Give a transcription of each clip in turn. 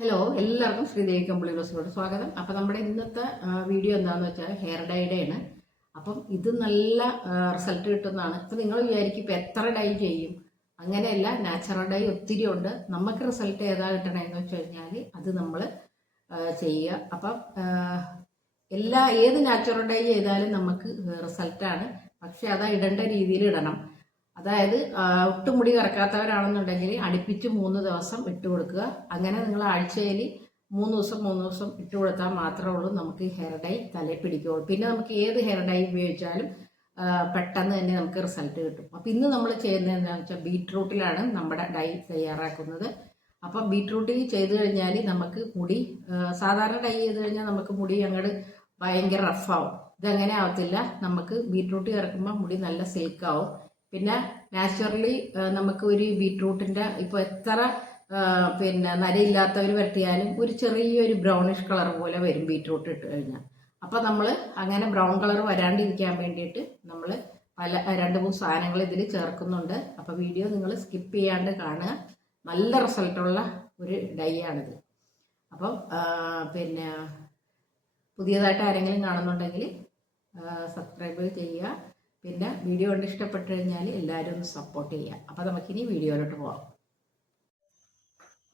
Hello എല്ലാവർക്കും ശ്രീദേവി കമ്പിളി ബ്ലോസിലോട്ട് സ്വാഗതം. അപ്പോൾ നമ്മുടെ ഇന്നത്തെ വീഡിയോ എന്താണെന്ന് വെച്ചാൽ ഹെയർ ആണ്. അപ്പം ഇത് നല്ല റിസൾട്ട് കിട്ടുന്നതാണ്. ഇപ്പം നിങ്ങൾ വിചാരിക്കും ഇപ്പം എത്ര ഡൈ ചെയ്യും? അങ്ങനെയല്ല നാച്ചുറൽ ഡൈ ഒത്തിരി ഉണ്ട്. നമുക്ക് റിസൾട്ട് ഏതാ കിട്ടണമെന്ന് വെച്ച് കഴിഞ്ഞാൽ അത് നമ്മൾ ചെയ്യുക. അപ്പം എല്ലാ ഏത് നാച്ചുറൽ ഡൈ ചെയ്താലും നമുക്ക് റിസൾട്ടാണ് പക്ഷെ അതാ ഇടേണ്ട രീതിയിൽ ഇടണം. അതായത് ഒട്ടുമുടി ഒട്ടും മുടി കറക്കാത്തവരാണെന്നുണ്ടെങ്കിൽ അടുപ്പിച്ച് മൂന്ന് ദിവസം ഇട്ട് കൊടുക്കുക. അങ്ങനെ നിങ്ങൾ ആഴ്ചയിൽ മൂന്ന് ദിവസം മൂന്ന് ദിവസം ഇട്ട് കൊടുത്താൽ മാത്രമേ ഉള്ളൂ നമുക്ക് ഹെയർ ഡൈ തലയിൽ പിടിക്കുകയുള്ളൂ. പിന്നെ നമുക്ക് ഏത് ഹെയർ ഡൈ ഉപയോഗിച്ചാലും പെട്ടെന്ന് തന്നെ നമുക്ക് റിസൾട്ട് കിട്ടും. അപ്പോൾ ഇന്ന് നമ്മൾ ചെയ്യുന്നത് എന്താണെന്ന് വെച്ചാൽ ബീട്രൂട്ടിലാണ് നമ്മുടെ ഡൈ തയ്യാറാക്കുന്നത്. അപ്പം ബീട്രൂട്ടിൽ ചെയ്ത് കഴിഞ്ഞാൽ നമുക്ക് മുടി സാധാരണ ഡൈ ചെയ്ത് കഴിഞ്ഞാൽ നമുക്ക് മുടി അങ്ങോട്ട് ഭയങ്കര റഫാവും ഇതങ്ങനെ ആവത്തില്ല. നമുക്ക് ബീട്രൂട്ട് ചേർക്കുമ്പോൾ മുടി നല്ല സിൽക്കാവും പിന്നെ നാച്ചുറലി നമുക്ക് ഒരു ബീട്രൂട്ടിന്റെ ഇപ്പോൾ എത്ര പിന്നെ നരയില്ലാത്തവർ വെട്ടിയാലും ഒരു ചെറിയൊരു ബ്രൗണിഷ് കളർ പോലെ വരും ബീട്രൂട്ട് ഇട്ട് കഴിഞ്ഞാൽ. അപ്പോൾ നമ്മൾ അങ്ങനെ ബ്രൗൺ കളർ വരാണ്ടിരിക്കാൻ വേണ്ടിയിട്ട് നമ്മൾ പല രണ്ട് മൂന്ന് സാധനങ്ങൾ ഇതിൽ ചേർക്കുന്നുണ്ട്. അപ്പോൾ വീഡിയോ നിങ്ങൾ സ്കിപ്പ് ചെയ്യാണ്ട് കാണുക. നല്ല റിസൾട്ടുള്ള ഒരു ഡൈ ആണിത്. അപ്പം പിന്നെ പുതിയതായിട്ട് ആരെങ്കിലും കാണുന്നുണ്ടെങ്കിൽ സബ്സ്ക്രൈബ് ചെയ്യുക. പിന്നെ വീഡിയോ കണ്ട് ഇഷ്ടപ്പെട്ട് കഴിഞ്ഞാൽ എല്ലാവരും ഒന്ന് സപ്പോർട്ട് ചെയ്യുക. അപ്പോൾ നമുക്കിനി വീഡിയോയിലോട്ട് പോകാം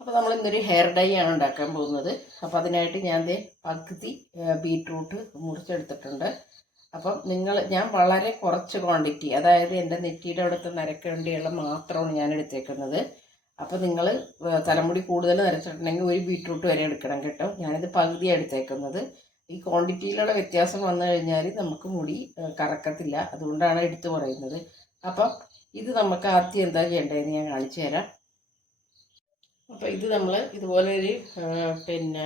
അപ്പോൾ നമ്മൾ ഇന്നൊരു ഹെയർ ഡൈ ആണ് ഉണ്ടാക്കാൻ പോകുന്നത്. അപ്പോൾ അതിനായിട്ട് ഞാൻ ദേ പകുതി ബീട്രൂട്ട് മുറിച്ചെടുത്തിട്ടുണ്ട്. അപ്പം നിങ്ങൾ ഞാൻ വളരെ കുറച്ച് ക്വാണ്ടിറ്റി അതായത് എന്റെ നെറ്റിയുടെ അവിടുത്തെ നരക്കേണ്ടിയുള്ള മാത്രമാണ് ഞാൻ എടുത്തേക്കുന്നത്. അപ്പോൾ നിങ്ങൾ തലമുടി കൂടുതൽ നരച്ചിട്ടുണ്ടെങ്കിൽ ഒരു ബീട്രൂട്ട് വരെ എടുക്കണം കേട്ടോ. ഞാനിത് പകുതിയാണ് എടുത്തേക്കുന്നത്. ഈ ക്വാണ്ടിറ്റിയിലുള്ള വ്യത്യാസം വന്നു കഴിഞ്ഞാൽ നമുക്ക് മുടി കറക്കത്തില്ല. അതുകൊണ്ടാണ് എടുത്തു പറയുന്നത്. അപ്പം ഇത് നമുക്ക് ആദ്യം എന്താ ചെയ്യേണ്ടതെന്ന് ഞാൻ കാണിച്ചു തരാം. അപ്പോൾ ഇത് നമ്മൾ ഇതുപോലെ ഒരു പിന്നെ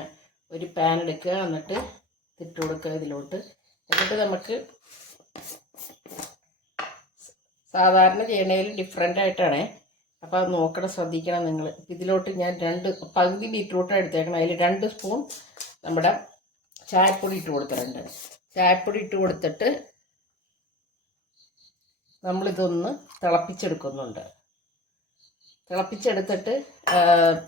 ഒരു പാൻ എടുക്കുക. എന്നിട്ട് ഇട്ട് കൊടുക്കുക ഇതിലോട്ട്. എന്നിട്ട് നമുക്ക് സാധാരണ ചെയ്യണേൽ ഡിഫറെന്റ് ആയിട്ടാണ്. അപ്പോൾ അത് നോക്കണം ശ്രദ്ധിക്കണം നിങ്ങൾ ഇതിലോട്ട് ഞാൻ രണ്ട് പകുതി ബീറ്റ്റൂട്ടാണ് എടുത്തേക്കണം. അതിൽ രണ്ട് സ്പൂൺ നമ്മുടെ ചായപ്പൊടി ഇട്ട് കൊടുത്തിട്ടുണ്ട്. ചായപ്പൊടി ഇട്ട് കൊടുത്തിട്ട് നമ്മളിതൊന്ന് തിളപ്പിച്ചെടുക്കുന്നുണ്ട്. തിളപ്പിച്ചെടുത്തിട്ട്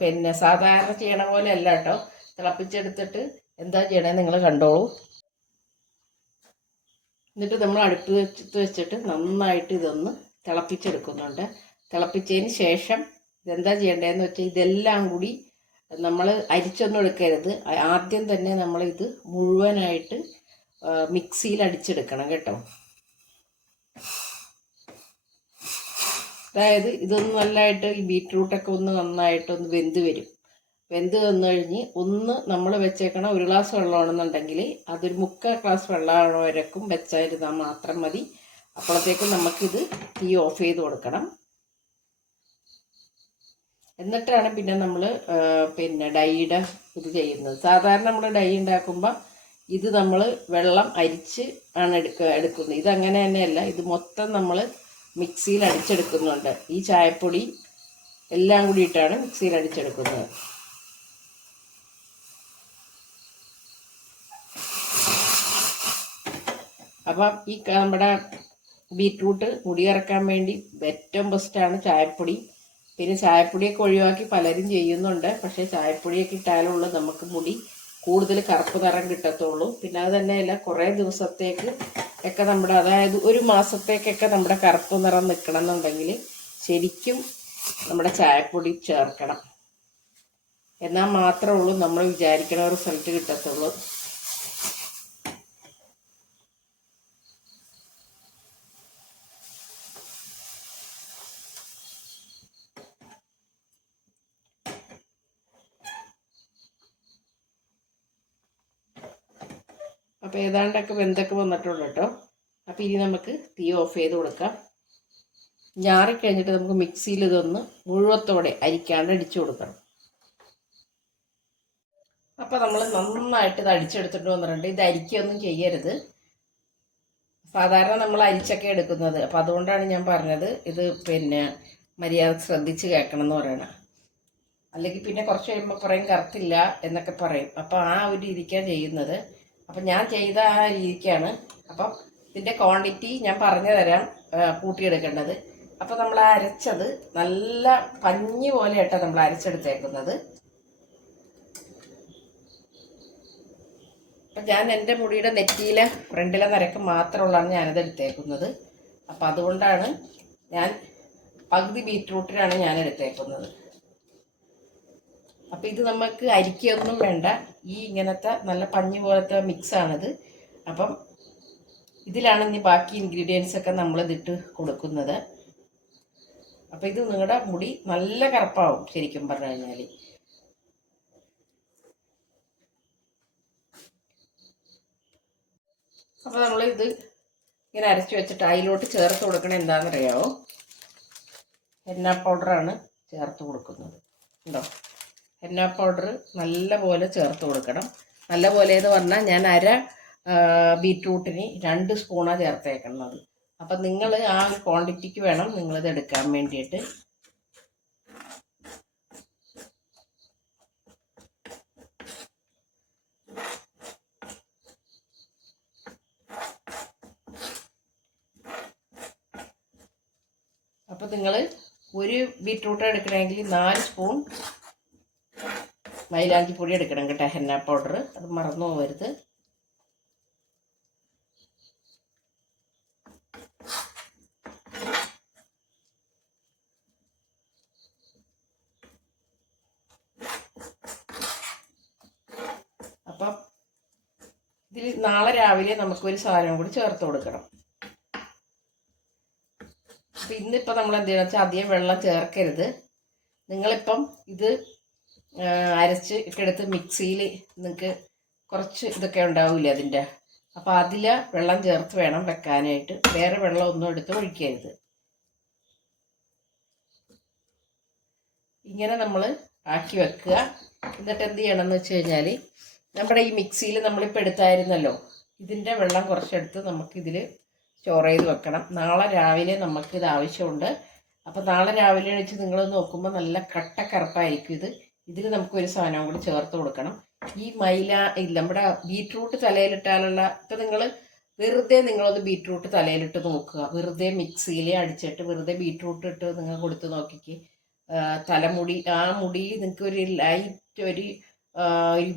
പിന്നെ സാധാരണ ചെയ്യണ പോലെ അല്ല കേട്ടോ. തിളപ്പിച്ചെടുത്തിട്ട് എന്താ ചെയ്യണേ നിങ്ങൾ കണ്ടോളൂ. എന്നിട്ട് നമ്മൾ അടുപ്പ് വെച്ചിട്ട് വെച്ചിട്ട് നന്നായിട്ട് ഇതൊന്ന് തിളപ്പിച്ചെടുക്കുന്നുണ്ട്. തിളപ്പിച്ചതിന് ശേഷം ഇതെന്താ ചെയ്യേണ്ടതെന്ന് വെച്ചാൽ ഇതെല്ലാം കൂടി നമ്മൾ അരിച്ചൊന്നും എടുക്കരുത് ആദ്യം തന്നെ നമ്മൾ ഇത് മുഴുവനായിട്ട് മിക്സിയിൽ അടിച്ചെടുക്കണം കേട്ടോ. അതായത് ഇതൊന്ന് നല്ലതായിട്ട് ഈ ബീട്രൂട്ടൊക്കെ ഒന്ന് നന്നായിട്ട് ഒന്ന് വെന്ത് വരും. വെന്ത് വന്നു കഴിഞ്ഞ് ഒന്ന് നമ്മൾ വെച്ചേക്കണ ഒരു ഗ്ലാസ് വെള്ളമാണെന്നുണ്ടെങ്കിൽ അതൊരു മുക്കാൽ ഗ്ലാസ് വെള്ളം വരക്കും വെച്ചായിരുന്നാൽ മാത്രം മതി. അപ്പോഴത്തേക്കും നമുക്കിത് തീ ഓഫ് ചെയ്ത് കൊടുക്കണം. എന്നിട്ടാണ് പിന്നെ നമ്മൾ പിന്നെ ഡൈയുടെ ഇത് ചെയ്യുന്നത്. സാധാരണ നമ്മൾ ഡൈ ഉണ്ടാക്കുമ്പോൾ ഇത് നമ്മൾ വെള്ളം അരിച്ച് ആണ് എടുക്കുക എടുക്കുന്നത്. ഇതങ്ങനെ തന്നെയല്ല. ഇത് മൊത്തം നമ്മൾ മിക്സിയിൽ അടിച്ചെടുക്കുന്നുണ്ട്. ഈ ചായപ്പൊടി എല്ലാം കൂടിയിട്ടാണ് മിക്സിയിൽ അടിച്ചെടുക്കുന്നത്. അപ്പം ഈ നമ്മുടെ ബീറ്റ്റൂട്ട് മുടി ഇറക്കാൻ വേണ്ടി ഏറ്റവും ബെസ്റ്റാണ് ചായപ്പൊടി. പിന്നെ ചായപ്പൊടിയൊക്കെ ഒഴിവാക്കി പലരും ചെയ്യുന്നുണ്ട്. പക്ഷേ ചായപ്പൊടിയൊക്കെ ഇട്ടാലുള്ളൂ നമുക്ക് മുടി കൂടുതൽ കറുപ്പ് നിറം കിട്ടത്തുള്ളൂ. പിന്നെ അത് തന്നെയല്ല കുറേ ദിവസത്തേക്ക് ഒക്കെ നമ്മുടെ അതായത് ഒരു മാസത്തേക്കൊക്കെ നമ്മുടെ കറുപ്പ് നിറം നിൽക്കണം എന്നുണ്ടെങ്കിൽ ശരിക്കും നമ്മുടെ ചായപ്പൊടി ചേർക്കണം. എന്നാൽ മാത്രമേ ഉള്ളൂ നമ്മൾ വിചാരിക്കണ റിസൾട്ട് കിട്ടത്തുള്ളൂ. അപ്പോൾ ഏതാണ്ടൊക്കെ വെന്തൊക്കെ വന്നിട്ടുണ്ട് കേട്ടോ. അപ്പോൾ ഇനി നമുക്ക് തീ ഓഫ് ചെയ്ത് കൊടുക്കാം. ഞാറിക്കഴിഞ്ഞിട്ട് നമുക്ക് മിക്സിയിൽ ഇതൊന്ന് മുഴുവത്തോടെ അരിക്കാണ്ട് അടിച്ചു കൊടുക്കണം. അപ്പോൾ നമ്മൾ നന്നായിട്ട് ഇത് അടിച്ചെടുത്തിട്ട് വന്നിട്ടുണ്ട്. ഇത് അരിക്കൊന്നും ചെയ്യരുത്. സാധാരണ നമ്മൾ അരിച്ചൊക്കെ എടുക്കുന്നത്. അപ്പോൾ അതുകൊണ്ടാണ് ഞാൻ പറഞ്ഞത് ഇത് പിന്നെ മര്യാദ ശ്രദ്ധിച്ച് കേൾക്കണം എന്ന് പറയണം. അല്ലെങ്കിൽ പിന്നെ കുറച്ച് കഴിയുമ്പോൾ പറയും കറുത്തില്ല എന്നൊക്കെ പറയും. അപ്പോൾ ആ ഒരു രീതിക്കാണ് ചെയ്യുന്നത്. അപ്പം ഞാൻ ചെയ്ത ആ രീതിക്കാണ്. അപ്പം ഇതിന്റെ ക്വാണ്ടിറ്റി ഞാൻ പറഞ്ഞു തരാം കൂട്ടിയെടുക്കേണ്ടത്. അപ്പോൾ നമ്മൾ അരച്ചത് നല്ല പഞ്ഞി പോലെ നമ്മൾ അരച്ചെടുത്തേക്കുന്നത്. അപ്പം ഞാൻ എന്റെ മുടിയുടെ നെറ്റിയിലെ ഫ്രണ്ടിലെ നിരക്ക് മാത്രമുള്ളതാണ് ഞാനത് എടുത്തേക്കുന്നത്. അപ്പം അതുകൊണ്ടാണ് ഞാൻ പകുതി ബീറ്റ്റൂട്ടിലാണ് ഞാൻ എടുത്തേക്കുന്നത്. അപ്പം ഇത് നമുക്ക് അരിക്കൊന്നും വേണ്ട. ഈ ഇങ്ങനത്തെ നല്ല പഞ്ഞ് പോലത്തെ മിക്സാണിത് അപ്പം ഇതിലാണ് ഇനി ബാക്കി ഇൻഗ്രീഡിയൻസ് ഒക്കെ നമ്മൾ ഇതിട്ട് കൊടുക്കുന്നത്. അപ്പം ഇത് നിങ്ങളുടെ മുടി നല്ല കറുപ്പാവും ശരിക്കും പറഞ്ഞു കഴിഞ്ഞാൽ അപ്പോൾ നമ്മൾ ഇത് ഇങ്ങനെ അരച്ച് വെച്ചിട്ട് അതിലോട്ട് ചേർത്ത് കൊടുക്കണത് എന്താണെന്നറിയാമോ എണ്ണ പൗഡറാണ് ചേർത്ത് കൊടുക്കുന്നത്. ഉണ്ടോ? ഹെന്ന പൗഡർ നല്ല പോലെ ചേർത്ത് കൊടുക്കണം. നല്ല പോലെ എന്ന് പറഞ്ഞാൽ ഞാൻ അര ബീറ്റ്റൂട്ടിന് രണ്ട് സ്പൂണാണ് ചേർത്തേക്കുന്നത്. അപ്പം നിങ്ങൾ ആ ഒരു ക്വാണ്ടിറ്റിക്ക് വേണം നിങ്ങളിത് എടുക്കാൻ വേണ്ടിയിട്ട്. അപ്പോൾ നിങ്ങൾ ഒരു ബീറ്റ്റൂട്ട് എടുക്കണമെങ്കിൽ നാല് സ്പൂൺ മൈലാഞ്ചി പൊടി എടുക്കണം കേട്ടോ ഹെന്ന പൗഡർ അത് മറന്നു പോകരുത് അപ്പം ഇതിൽ നാളെ രാവിലെ നമുക്കൊരു സാധനം കൂടി ചേർത്ത് കൊടുക്കണം. അപ്പം ഇന്നിപ്പോൾ നമ്മൾ എന്ത് ചെയ്യണം? വെച്ചാൽ അധികം വെള്ളം ചേർക്കരുത്. നിങ്ങളിപ്പം ഇത് അരച്ച് ഇട്ടെടുത്ത് മിക്സിയിൽ നിങ്ങൾക്ക് കുറച്ച് ഇതൊക്കെ ഉണ്ടാവില്ല അതിന്റെ? അപ്പോൾ അതിൽ വെള്ളം ചേർത്ത് വേണം വെക്കാനായിട്ട്. വേറെ വെള്ളം ഒന്നും എടുത്ത് ഒഴിക്കരുത്. ഇങ്ങനെ നമ്മൾ ആക്കി വെക്കുക. എന്നിട്ട് എന്ത് ചെയ്യണം എന്ന് വെച്ച് കഴിഞ്ഞാൽ നമ്മുടെ ഈ മിക്സിയിൽ നമ്മളിപ്പോൾ എടുത്തായിരുന്നല്ലോ ഇതിന്റെ വെള്ളം കുറച്ചെടുത്ത് നമുക്കിതിൽ സ്റ്റോർ ചെയ്ത് വെക്കണം. നാളെ രാവിലെ നമുക്കിത് ആവശ്യമുണ്ട്. അപ്പോൾ നാളെ രാവിലെ വെച്ച് നിങ്ങൾ നോക്കുമ്പോൾ നല്ല കട്ട കറുപ്പായിരിക്കും ഇത്. ഇതിൽ നമുക്ക് ഒരു സാധനവും കൂടി ചേർത്ത് കൊടുക്കണം. ഈ മൈല നമ്മുടെ ബീട്രൂട്ട് തലയിലിട്ടാലുള്ള ഇപ്പം നിങ്ങൾ വെറുതെ നിങ്ങളൊന്ന് ബീട്രൂട്ട് തലയിലിട്ട് നോക്കുക. വെറുതെ മിക്സിയിൽ അടിച്ചിട്ട് വെറുതെ ബീട്രൂട്ട് ഇട്ട് നിങ്ങൾ കൊടുത്ത് നോക്കിക്ക്. തലമുടി ആ മുടി നിങ്ങൾക്ക് ഒരു ലൈറ്റ് ഒരു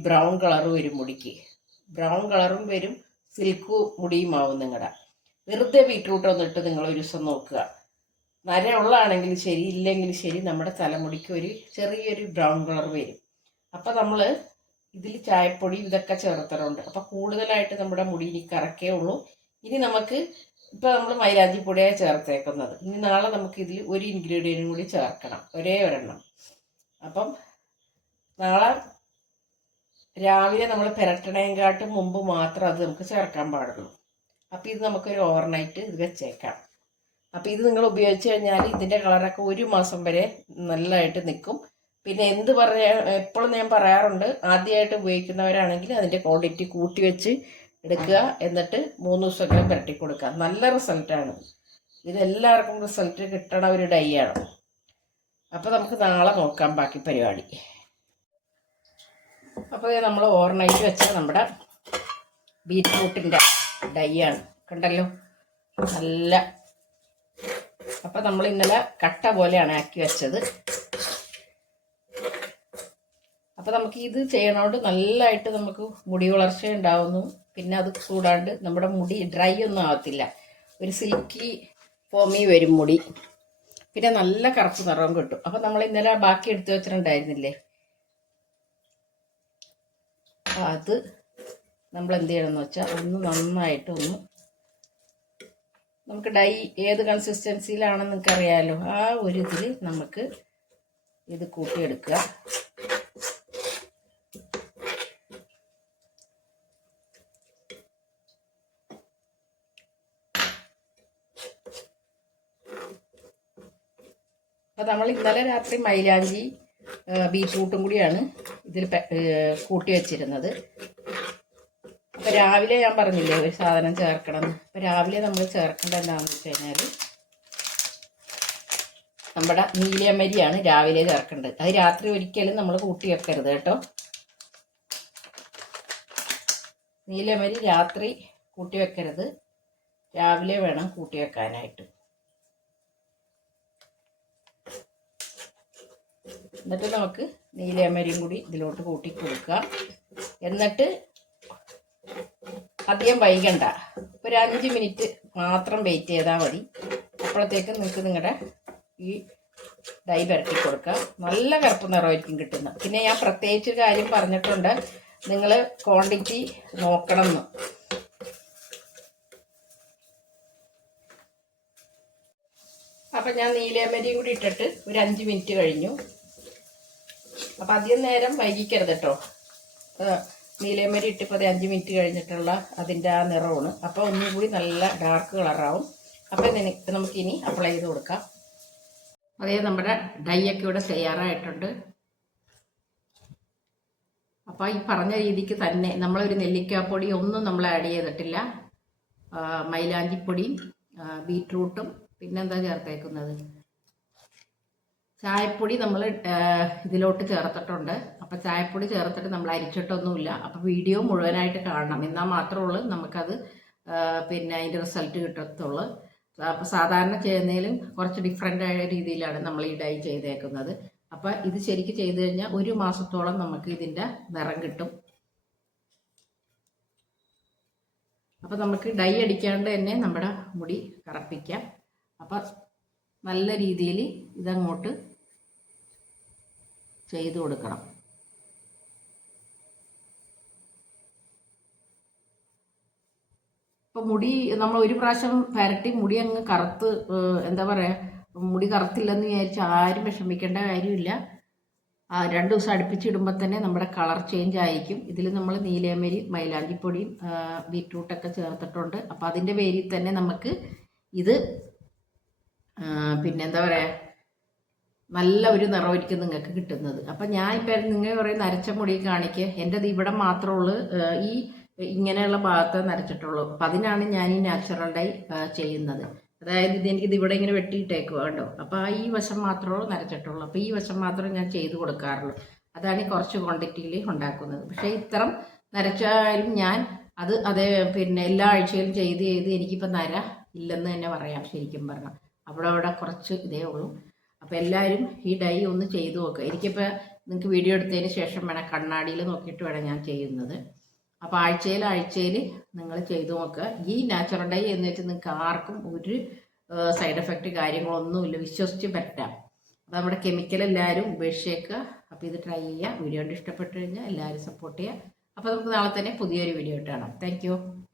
ബ്രൗൺ കളർ വരും മുടിക്ക്. ബ്രൗൺ കളറും വരും സിൽക്ക് മുടിയും ആവും നിങ്ങളുടെ വെറുതെ ബീട്രൂട്ട് ഒന്നിട്ട് നിങ്ങൾ ഒരു ദിവസം നോക്കുക. നരയുള്ളതാണെങ്കിൽ ശരി ഇല്ലെങ്കിൽ ശരി നമ്മുടെ തലമുടിക്ക് ഒരു ചെറിയൊരു ബ്രൗൺ കളർ വരും. അപ്പോൾ നമ്മൾ ഇതിൽ ചായപ്പൊടി ഇതൊക്കെ ചേർത്തറുണ്ട് അപ്പോൾ കൂടുതലായിട്ട് നമ്മുടെ മുടി ഇനി കറക്കേ ഉള്ളൂ. ഇനി നമുക്ക് ഇപ്പം നമ്മൾ മൈലാഞ്ചി പൊടിയാണ് ചേർത്തേക്കുന്നത്. ഇനി നാളെ നമുക്ക് ഇതിൽ ഒരു ഇൻഗ്രീഡിയന്റും കൂടി ചേർക്കണം ഒരേ ഒരെണ്ണം. അപ്പം നാളെ രാവിലെ നമ്മൾ പുരട്ടണേങ്കാട്ടും മുമ്പ് മാത്രം അത് നമുക്ക് ചേർക്കാൻ പാടുള്ളൂ. അപ്പോൾ ഇത് നമുക്കൊരു ഓവർനൈറ്റ് ഇത് വെച്ചേക്കാം. അപ്പം ഇത് നിങ്ങൾ ഉപയോഗിച്ച് കഴിഞ്ഞാൽ ഇതിന്റെ കളറൊക്കെ ഒരു മാസം വരെ നല്ലതായിട്ട് നിൽക്കും പിന്നെ എന്ത് പറഞ്ഞ എപ്പോഴും ഞാൻ പറയാറുണ്ട് ആദ്യമായിട്ട് ഉപയോഗിക്കുന്നവരാണെങ്കിൽ അതിന്റെ ക്വാളിറ്റി കൂട്ടി വെച്ച് എടുക്കുക. എന്നിട്ട് മൂന്ന് ദിവസമെങ്കിലും പുരട്ടി കൊടുക്കുക. നല്ല റിസൾട്ടാണ് ഇതെല്ലാവർക്കും റിസൾട്ട് കിട്ടണ ഒരു ഡൈ ആണ്. അപ്പോൾ നമുക്ക് നാളെ നോക്കാം ബാക്കി പരിപാടി. അപ്പോൾ നമ്മൾ ഓവർനൈറ്റ് വെച്ച നമ്മുടെ ബീറ്റ്റൂട്ടിന്റെ ഡൈ ആണ്. കണ്ടല്ലോ? നല്ല അപ്പം നമ്മൾ ഇന്നലെ കട്ട പോലെയാണ് ആക്കി വെച്ചത്. അപ്പം നമുക്ക് ഇത് ചെയ്യണോണ്ട് നല്ലതായിട്ട് നമുക്ക് മുടി വളർച്ച ഉണ്ടാവുന്നു. പിന്നെ അത് കൂടാണ്ട് നമ്മുടെ മുടി ഡ്രൈ ഒന്നും ആവത്തില്ല. ഒരു സിൽക്കി ഫോമി വരും മുടി. പിന്നെ നല്ല കറുപ്പ് നിറവും കിട്ടും. അപ്പം നമ്മൾ ഇന്നലെ ബാക്കി എടുത്തു വെച്ചിട്ടുണ്ടായിരുന്നില്ലേ? അത് നമ്മൾ എന്ത് ചെയ്യണമെന്ന് വെച്ചാൽ ഒന്ന് നന്നായിട്ട് ഒന്ന് നമുക്ക് ഡൈ ഏത് കൺസിസ്റ്റൻസിയിലാണെന്ന് നിങ്ങൾക്ക് അറിയാമല്ലോ ആ ഒരു ഇതിൽ നമുക്ക് ഇത് കൂട്ടിയെടുക്കുക. അപ്പോൾ നമ്മൾ ഇന്നലെ രാത്രി മൈലാഞ്ചി ബീറ്റ്റൂട്ടും കൂടിയാണ് ഇതിൽ കൂട്ടി വെച്ചിരുന്നത്. അപ്പോൾ രാവിലെ ഞാൻ പറഞ്ഞില്ലേ ഒരു സാധനം ചേർക്കണം രാവിലെ നമ്മൾ ചേർക്കേണ്ട എന്താണെന്ന് വെച്ച് കഴിഞ്ഞാൽ നമ്മുടെ നീലയമരിയാണ് രാവിലെ ചേർക്കേണ്ടത്. അത് രാത്രി ഒരിക്കലും നമ്മൾ കൂട്ടി വെക്കരുത് കേട്ടോ. നീലമരി രാത്രി കൂട്ടി വെക്കരുത്. രാവിലെ വേണം കൂട്ടി വെക്കാനായിട്ട്. എന്നിട്ട് നമുക്ക് നീലയമരിയും കൂടി ഇതിലോട്ട് കൂട്ടി കൊടുക്കാം. എന്നിട്ട് അധികം വൈകണ്ട. ഒരു അഞ്ച് മിനിറ്റ് മാത്രം വെയിറ്റ് ചെയ്താൽ മതി. അപ്പോഴത്തേക്ക് നിങ്ങൾക്ക് നിങ്ങളുടെ ഈ ഡൈ പുരട്ടി കൊടുക്കുക നല്ല കറുപ്പ് നിറമായിരിക്കും കിട്ടുന്നത് പിന്നെ ഞാൻ പ്രത്യേകിച്ച് കാര്യം പറഞ്ഞിട്ടുണ്ട്. നിങ്ങൾ ക്വാണ്ടിറ്റി നോക്കണം എന്ന് അപ്പം ഞാൻ നീലയമരിയും കൂടി ഇട്ടിട്ട് ഒരു അഞ്ച് മിനിറ്റ് കഴിഞ്ഞു. അപ്പം അധികം നേരം വൈകിക്കരുത് കേട്ടോ. നീലയമരി ഇട്ടിപ്പോൾ അത് അഞ്ച് മിനിറ്റ് കഴിഞ്ഞിട്ടുള്ള അതിന്റെ ആ നിറമാണ്. അപ്പോൾ ഒന്നും കൂടി നല്ല ഡാർക്ക് കളറാവും അപ്പം നമുക്കിനി അപ്ലൈ ചെയ്ത് കൊടുക്കാം. അതേ നമ്മുടെ ഡൈയൊക്കെ ഇവിടെ തയ്യാറായിട്ടുണ്ട്. അപ്പോൾ ഈ പറഞ്ഞ രീതിക്ക് തന്നെ നമ്മളൊരു നെല്ലിക്കാപ്പൊടി ഒന്നും നമ്മൾ ആഡ് ചെയ്തിട്ടില്ല. മൈലാഞ്ചിപ്പൊടിയും ബീറ്റ്റൂട്ടും പിന്നെന്താ ചേർത്തേക്കുന്നത്? ചായപ്പൊടി നമ്മൾ ഇതിലോട്ട് ചേർത്തിട്ടുണ്ട്. അപ്പോൾ ചായപ്പൊടി ചേർത്തിട്ട് നമ്മൾ അരിച്ചിട്ടൊന്നുമില്ല. അപ്പോൾ വീഡിയോ മുഴുവനായിട്ട് കാണണം. എന്നാൽ മാത്രമേ ഉള്ളൂ നമുക്കത് പിന്നെ അതിന്റെ റിസൾട്ട് കിട്ടത്തുള്ളൂ. അപ്പോൾ സാധാരണ ചെയ്യുന്നതിലും കുറച്ച് ഡിഫറെന്റ് ആയ രീതിയിലാണ് നമ്മൾ ഈ ഡൈ ചെയ്തേക്കുന്നത്. അപ്പോൾ ഇത് ശരിക്ക് ചെയ്തു കഴിഞ്ഞാൽ ഒരു മാസത്തോളം നമുക്ക് ഇതിന്റെ നിറം കിട്ടും. അപ്പോൾ നമുക്ക് ഡൈ അടിക്കാണ്ട് തന്നെ നമ്മുടെ മുടി കറപ്പിക്കാം. അപ്പോൾ നല്ല രീതിയിൽ ഇതങ്ങോട്ട് ചെയ്തു കൊടുക്കണം. ഇപ്പം മുടി നമ്മൾ ഒരു പ്രാവശ്യം പരട്ടി മുടി അങ്ങ് കറുത്ത് എന്താ പറയുക മുടി കറുത്തില്ലെന്ന് വിചാരിച്ച് ആരും വിഷമിക്കേണ്ട കാര്യമില്ല. രണ്ടു ദിവസം അടുപ്പിച്ചിടുമ്പോൾ തന്നെ നമ്മുടെ കളർ ചേഞ്ച് ആയിരിക്കും. ഇതിൽ നമ്മൾ നീലേമരി മൈലാഞ്ചിപ്പൊടിയും ബീറ്റ്റൂട്ടൊക്കെ ചേർത്തിട്ടുണ്ട്. അപ്പോൾ അതിന്റെ പേരിൽ തന്നെ നമുക്ക് ഇത് പിന്നെന്താ പറയുക നല്ല ഒരു നിറമായിരിക്കും നിങ്ങൾക്ക് കിട്ടുന്നത്. അപ്പം ഞാൻ ഇപ്പം നിങ്ങൾ പറയുന്ന നരച്ച മുടി കാണിക്കുക എന്റെത് ഇവിടെ മാത്രമേ ഉള്ളൂ. ഈ ഇങ്ങനെയുള്ള ഭാഗത്ത് നരച്ചിട്ടുള്ളൂ. അപ്പം അതിനാണ് ഞാൻ ഈ നാച്ചുറൽ ഡൈ ചെയ്യുന്നത്. അതായത് ഇത് എനിക്കിത് ഇവിടെ ഇങ്ങനെ വെട്ടിയിട്ടേക്കുക കേട്ടോ അപ്പോൾ ആ ഈ വശം മാത്രമേ നരച്ചിട്ടുള്ളൂ. അപ്പോൾ ഈ വശം മാത്രമേ ഞാൻ ചെയ്ത് കൊടുക്കാറുള്ളൂ. അതാണ് ഈ കുറച്ച് ക്വാണ്ടിറ്റിയിൽ ഉണ്ടാക്കുന്നത്. പക്ഷേ ഇത്തരം നരച്ചാലും ഞാൻ അത് അതേ പിന്നെ എല്ലാ ആഴ്ചയിലും ചെയ്ത് ചെയ്ത് എനിക്കിപ്പോൾ നര ഇല്ലെന്ന് തന്നെ പറയാം ശരിക്കും പറഞ്ഞാൽ അവിടെ അവിടെ കുറച്ച് ഇതേ ഉള്ളൂ. അപ്പോൾ എല്ലാവരും ഈ ഡൈ ഒന്ന് ചെയ്തു നോക്കുക എനിക്കിപ്പോൾ നിങ്ങൾക്ക് വീഡിയോ എടുത്തതിന് ശേഷം വേണം കണ്ണാടിയിൽ നോക്കിയിട്ട് വേണം ഞാൻ ചെയ്യുന്നത്. അപ്പോൾ ആഴ്ചയിൽ ആഴ്ചയിൽ നിങ്ങൾ ചെയ്തു നോക്കുക ഈ നാച്ചുറൽ ഡൈ എന്ന് വെച്ചാൽ നിങ്ങൾക്ക് ആർക്കും ഒരു സൈഡ് എഫക്റ്റ് കാര്യങ്ങളൊന്നുമില്ല വിശ്വസിച്ച് പറ്റാം. അപ്പോൾ നമ്മുടെ കെമിക്കൽ എല്ലാവരും ഉപേക്ഷിച്ചേക്കുക അപ്പോൾ ഇത് ട്രൈ ചെയ്യുക വീഡിയോ കണ്ട് ഇഷ്ടപ്പെട്ട് കഴിഞ്ഞാൽ എല്ലാവരും സപ്പോർട്ട് ചെയ്യുക അപ്പോൾ നമുക്ക് നാളെ തന്നെ പുതിയൊരു വീഡിയോ ഇട്ട് കാണാം. താങ്ക്